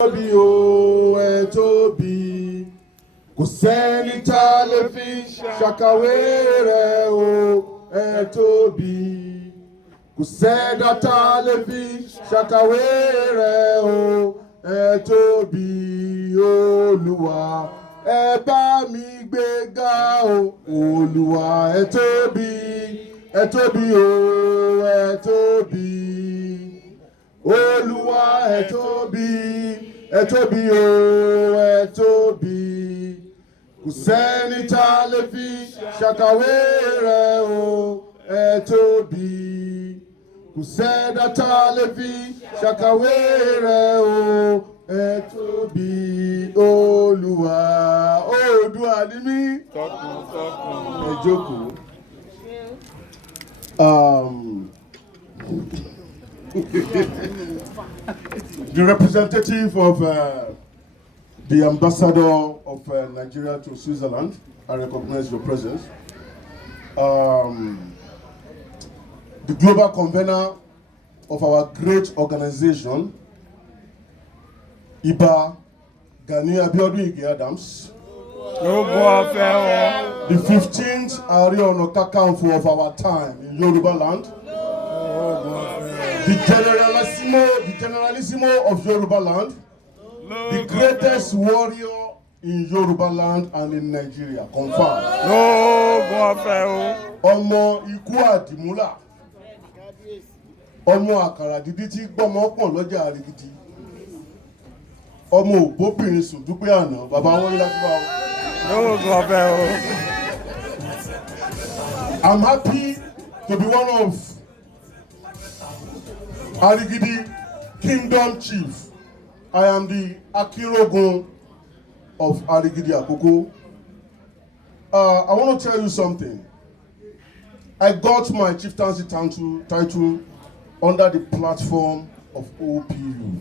Tóbi o, ẹ tóbi, kò sẹ́ni tá a lè fi ṣàkàwé rẹ̀ o, ẹ tóbi, kò sẹ́dá tá a lè fi ṣàkàwé rẹ̀ o, ẹ tóbi Olúwa, ẹ bá mi gbé ga o, Olúwa ẹ tóbi o, ẹ tóbi, Olúwa ẹ tóbi o, ẹ tóbi, kò sẹ́ni tá a lè fi ṣàkàwé rẹ̀ o, ẹ tóbi, kò sẹ́dá tá a lè fi ṣàkàwé rẹ̀ o, ẹ tóbi Olúwa. Oòduà ni mí. Ẹ jókòó. The representative of the ambassador of Nigeria to Switzerland, I recognize your presence. The global convener of our great organization, Iba Gani Abiodun Ige Adams. The 15th Ààrẹ Ọ̀nà Kakanfò of our time in Yoruba land. The generalissimo of Yoruba land. The greatest warrior in Yoruba land and in Nigeria. Confirmed. Ọmọ ikú àdìmúlà. Ọmọ àkàrà dídí tí gbọ́mọ pọ̀n lọ́jà àrígidì. Ọmọ òbóbìnrin sùn dúpẹ́ àná. Bàbá wọn ní láti bá wọn. I'm happy to be one of Arigidi Kingdom Chief. I am the Akirogun of Arigidi Akoko. I want to tell you something. I got my chieftaincy title under the platform of OPU.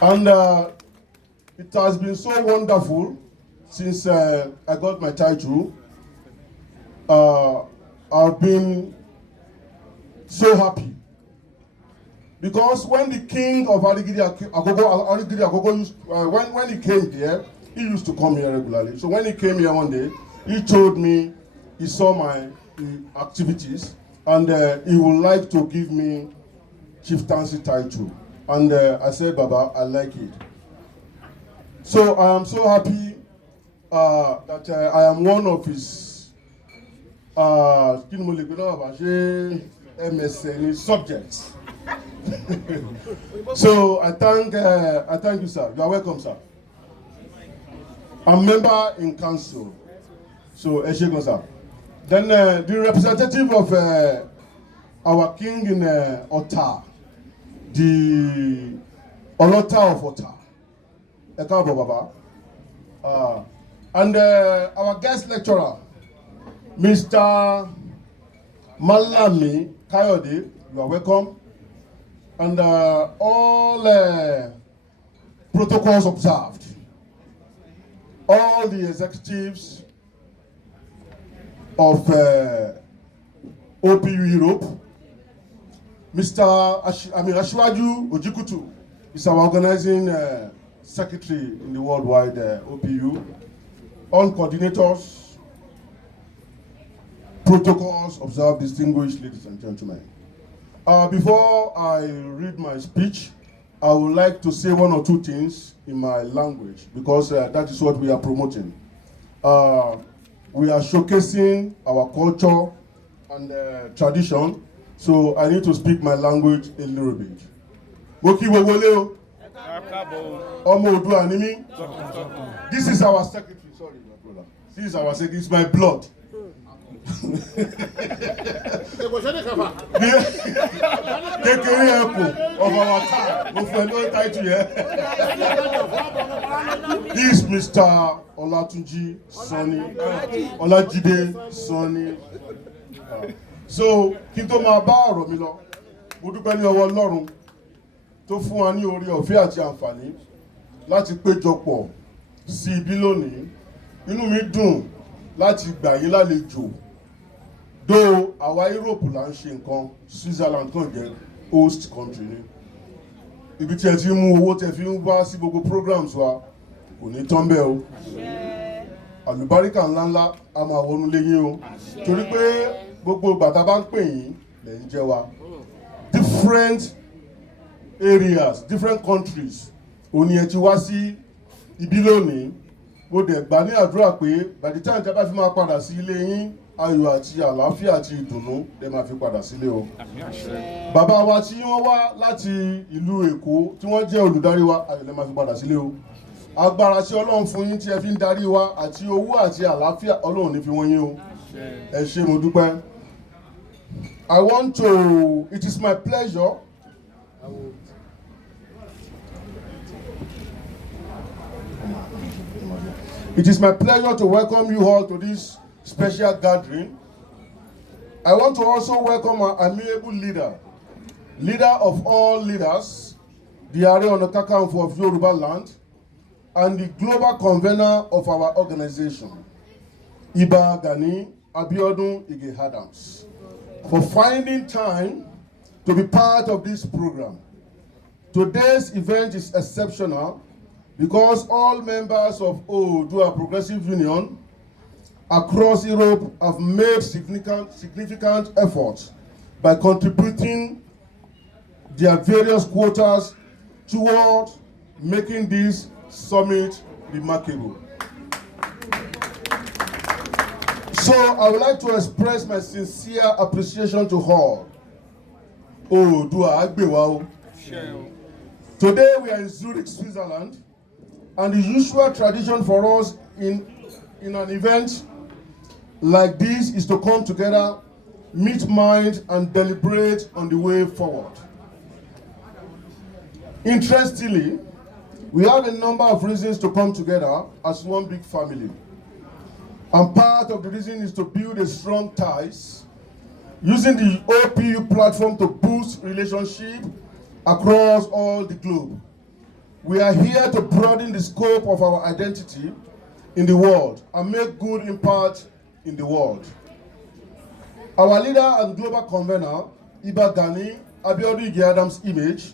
And it has been so wonderful since I got my title. I've been so happy. Because when the king of Arigidi Akoko when he came here, he used to come here regularly. So when he came here one day, he told me he saw my activities and he would like to give me chieftaincy title. And I said, Baba, I like it. So I am so happy that I am one of his subjects. So I thank you, sir. You are welcome, sir. I'm a member in council. So Eshegon, sir. Then the representative of our king in Ota, the Olota of Ota, Ekabo Baba, and our guest lecturer, Mr. Malami Kayode, you are welcome. And all protocols observed. All the executives of OPU Europe, Mr. Ashwaju Ojikutu is our organizing secretary in the worldwide OPU. All coordinators, protocols observed, distinguished ladies and gentlemen. Before I read my speech, I would like to say one or two things in my language because that is what we are promoting. We are showcasing our culture and tradition, so I need to speak my language a little bit. This is our secretary, sorry, my brother. This is our secretary, it's my blood. Kékeré ẹ̀kọ́ of our time. Mo fẹ́ lórí title yẹn. This is Mr. Olatunji Sani, Olajide Sani. So kí n tó máa bá ọ̀rọ̀ mi lọ, mo dúpẹ́ ní ọwọ́ Ọlọ́run tó fún wa ní oore ọ̀fẹ́ àti àǹfààní láti péjọpọ̀ sí ibi lónìí. Inú mi dùn láti gbà yín lálejò. Though our Europe là ń ṣe nǹkan, Switzerland kàn jẹ́ host country ni. ibi tí ẹ ti mú owó tẹ fi ń wá sí gbogbo programs wa kò ní tán bẹ́ẹ̀ o. Àlùbáríkà ńláńlá a máa wọnú léyìn o. Torí pé gbogbo bàtà bá ń pè yín lẹ̀ ń jẹ́ wa. Different areas, different countries. Òní ẹ ti wá sí ibi lónìí. Mo dẹ̀ gbà ní àdúrà pé by the time tí a bá fi máa padà sí ilé yín, ayọ̀ àti àlàáfíà àti ìdùnnú lè máa fi padà sílé o. Bàbá wa tí wọ́n wá láti ìlú Èkó tí wọ́n jẹ́ olùdarí wa, ayọ̀ lè máa fi padà sílé o. Agbára tí Ọlọ́run fún yín tí ẹ fi ń darí wa àti owó àti àlàáfíà Ọlọ́run ní fi wọ́n yín o. Ẹ ṣé mo dúpẹ́. It is my pleasure to welcome you all to this special gathering. I want to also welcome our amiable leader of all leaders, the Ààrẹ Ọ̀nà Kakanfò of Yoruba land, and the global convener of our organization, Iba Gani Abiodun Ige Adams, for finding time to be part of this program. Today's event is exceptional because all members of OPU Progressive Union across Europe have made significant efforts by contributing their various quotas toward making this summit remarkable. So I would like to express my sincere appreciation to all. Today we are in Zurich, Switzerland, and the usual tradition for us in an event like this is to come together, meet mind, and deliberate on the way forward. Interestingly, we have a number of reasons to come together as one big family. And part of the reason is to build a strong ties, using the OPU platform to boost relationship across all the globe. We are here to broaden the scope of our identity in the world and make good impact in the world. Our leader and global convener, Iba Gani Abiodun Ige Adams' image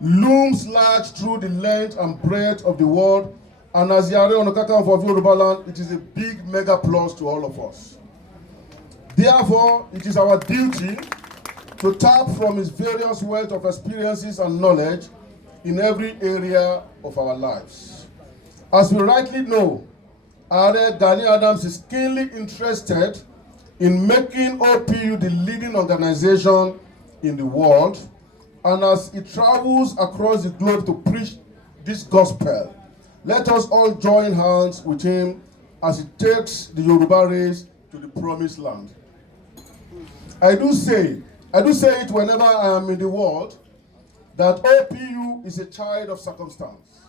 looms large through the length and breadth of the world, and as the Ààrẹ Ọ̀nà Kakanfò of Yoruba land, it is a big mega plus to all of us. Therefore, it is our duty to tap from his various wealth of experiences and knowledge in every area of our lives. As we rightly know, Ààrẹ Gani Adams is keenly interested in making OPU the leading organization in the world, and as he travels across the globe to preach this gospel, let us all join hands with him as he takes the Yoruba race to the promised land. I do say it whenever I am in the world, that OPU is a child of circumstance.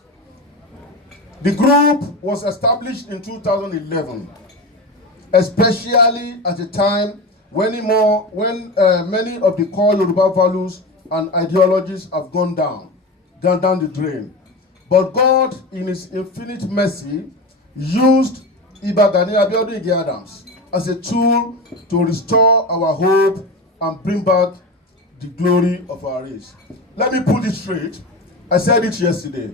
The group was established in 2011, especially at a time when many of the core Yoruba values and ideologies have gone down the drain. But God, in his infinite mercy, used Iba Gani Abiodun Ige Adams as a tool to restore our hope and bring back the glory of our race. Let me put it straight. I said it yesterday.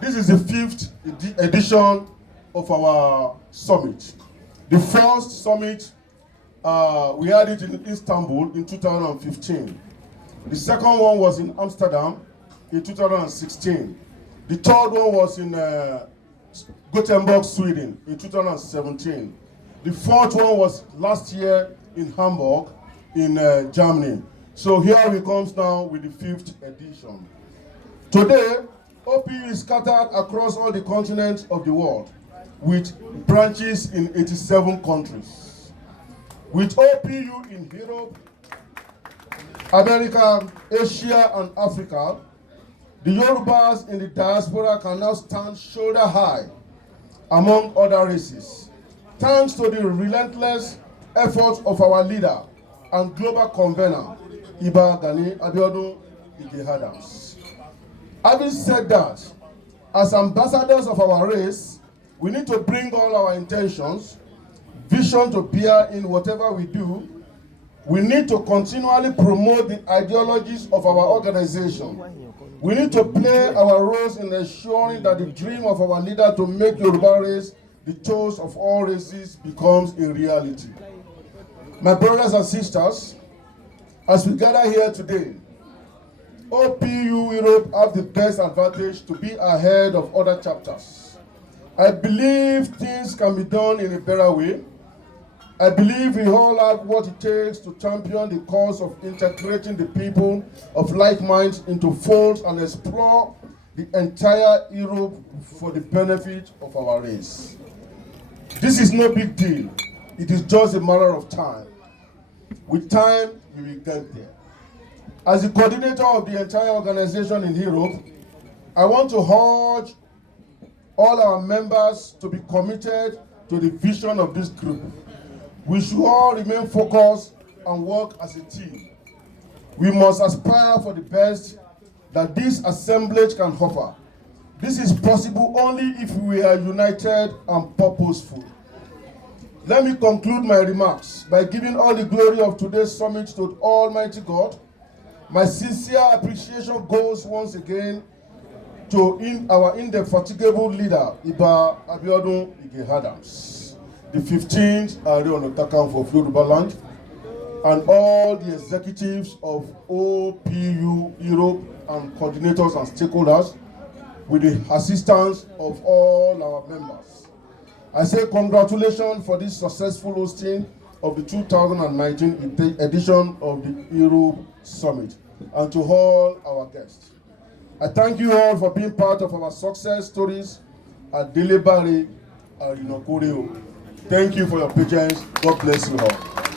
This is the 5th edition of our summit. The first summit, we had it in Istanbul in 2015. The second one was in Amsterdam in 2016. The third one was in Gothenburg, Sweden in 2017. The fourth one was last year in Hamburg in Germany. So here we comes now with the 5th edition. Today, OPU is scattered across all the continents of the world with branches in 87 countries. With OPU in Europe, America, Asia, and Africa, the Yorubas in the diaspora can now stand shoulder high among other races, thanks to the relentless efforts of our leader and global convener, Iba Gani Abiodun Ige Adams. Having said that, as ambassadors of our race, we need to bring all our intentions, vision to bear in whatever we do, We need to continually promote the ideologies of our organization. We need to play our roles in ensuring that the dream of our leader to make Yoruba race the toast of all races becomes a reality. My brothers and sisters, as we gather here today, OPU Europe have the best advantage to be ahead of other chapters. I believe things can be done in a better way. I believe we all have what it takes to champion the cause of integrating the people of like minds into folds and explore the entire Europe for the benefit of our race. This is no big deal. It is just a matter of time. With time, we will get there. As the coordinator of the entire organization in Europe, I want to urge all our members to be committed to the vision of this group. We should all remain focused and work as a team. We must aspire for the best that this assemblage can offer. This is possible only if we are united and purposeful. Let me conclude my remarks by giving all the glory of today's summit to Almighty God. My sincere appreciation goes once again to our indefatigable leader, Iba Abiodun Ige Adams, the 15th Ààrẹ Ọ̀nà Kakanfò of Yoruba land, and all the executives of OPU Europe and coordinators and stakeholders, with the assistance of all our members. I say congratulations for this successful hosting of the 2019 edition of the Europe Summit, and to all our guests. I thank you all for being part of our success stories at Delebare and Inokoreo. Thank you for your patience. God bless you all.